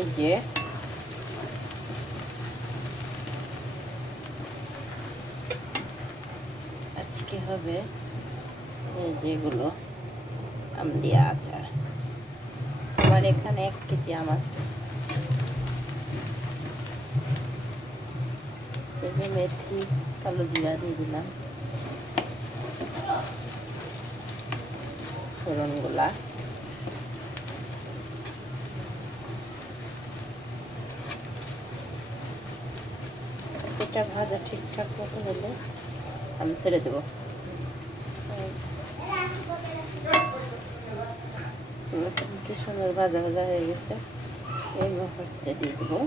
এই যে আজকে হবে এই যেগুলো আম দিয়া আচার। আমার এখানে 1 কেজি আম আছে। এই যে মেথি, কালো জিরা দিয়ে দিলাম, ফোড়নগুলা, এটা ভাজা ঠিকঠাক মতো হলে আমি ছেড়ে দেবো। কি সুন্দর ভাজা ভাজা হয়ে গেছে। এই মুহূর্তে দিয়ে দেবো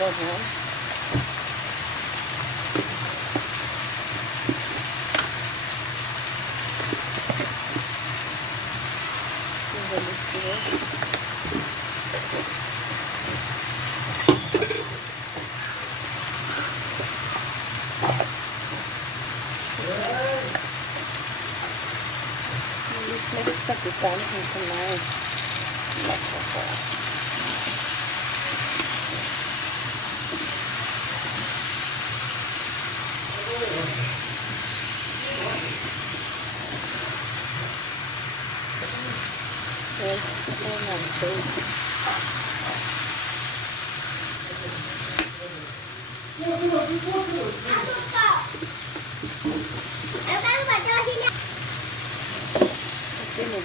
লবণ, mixta pisang কিন্তু নাই মশলা করা।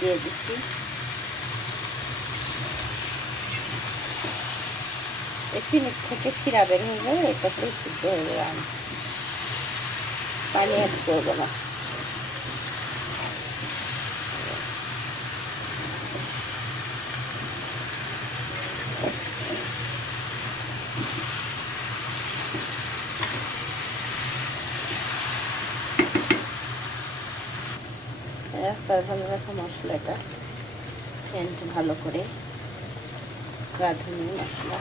দিয়ে দিচ্ছি চিনির থেকে শিরা বের হয়ে যাবে, এটাতেই সিদ্ধ হয়ে যাবে। পানি অ্যাড করবো না। আচার ভালো রাখা মশলাটা সেন্ট ভালো করে, রাঁধুনি মশলা,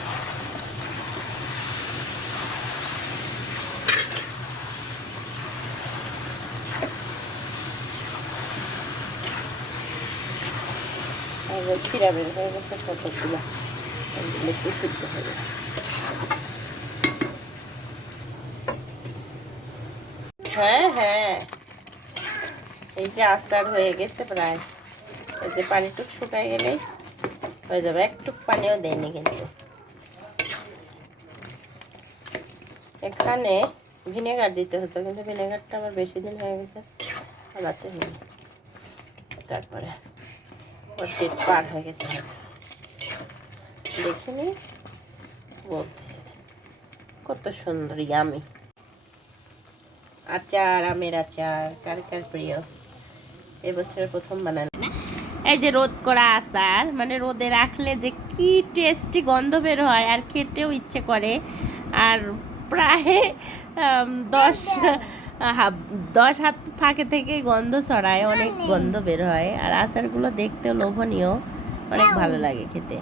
শিরা বের হয়ে গেছে কতগুলো, একটু সিদ্ধ হয়ে গেছে। হ্যাঁ হ্যাঁ, এই যে আচার হয়ে গেছে প্রায়। এই যে পানিটুক শুকাই গেলেই হয়ে যাবে। একটু পানিও দেয়নি কিন্তু। এখানে ভিনেগার দিতে হতো, কিন্তু ভিনেগারটা আমার বেশি দিন হয়ে গেছে আনাতে হয়নি। তারপরে ওর ডেট পার হয়ে গেছে, দেখিনি বলতেছে। কত সুন্দর ইয়ামি আচার, আমের আচার কার কার প্রিয়? এবছরের প্রথম বানানো। এই যে রোদ করা আচার, মানে রোদে রাখলে যে কি টেস্টি গন্ধ বের হয়, আর খেতেও ইচ্ছে করে। আর প্রায় 10 হাত ফাঁকে থেকে গন্ধ ছড়ায়, অনেক গন্ধ বের হয়। আর আচারগুলো দেখতেও লোভনীয়, অনেক ভালো লাগে খেতে।